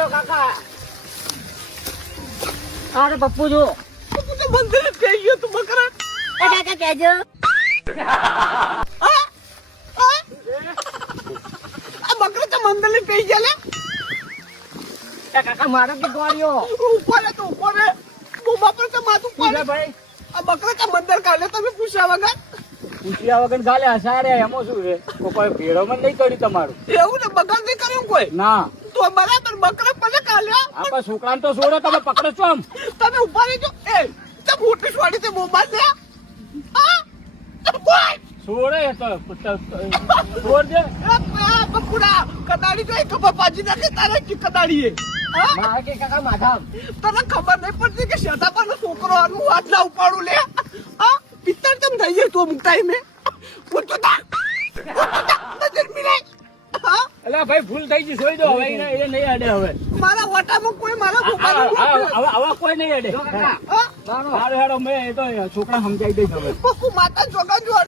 હેડો કાકા. અરે પપ્પુ જો પપ્પુ તો મંદિર જ થઈ ગયો તું બકરા. એ કાકા કહેજો. આ બકરા તો મંદિર જ થઈ ગયા લે. એ કાકા મારો કે ગોળ્યો. ઉપર રે તો ઉપર રે. બોબા પર તો માથું પડે. ભાઈ આ બકરા તો મંદિર કાઢે તમે પૂછ્યા વગર. પૂછ્યા વગર ગાલે હસારે એમાં શું છે કોઈ ભેળો માં નહીં કર્યું તમારું. એવું ને બગાડ નહીં કર્યું કોઈ. ના તો બરાબર બકરા પલે કાઢ્યા. આપણા છોકરાને તો છોડો તમે પકડો છો આમ. તમે ઉભા રહેજો. એ તે મોટી વાળી તે મોબાઈલ લે. હા કોઈ છોડે તો છોડ દે. બકુડા કદાડી તો એક બાપાજી નાખે તારે કે કદાડી એ. હા મારે કે કાકા માથા તને ખબર નહીં પડતી કે શેતાપાનો છોકરો આનું હાથ ના ઉપાડું લે. હા પિત્તર તેમ થઈ જાય તો અમુક ટાઈમે પૂછતો તા નજર મિલાય. હા એટલે ભાઈ ભૂલ થઈ ગઈ છોડી દો હવે એ નહીં અડે હવે. મારા વાટામાં કોઈ મારા મોબાઈલ હવે કોઈ નહીં અડે. હા હારું હેડો મેં એ તો છોકરા સમજાઈ દઈશ હવે. પપ્પુ માતા જોગા જો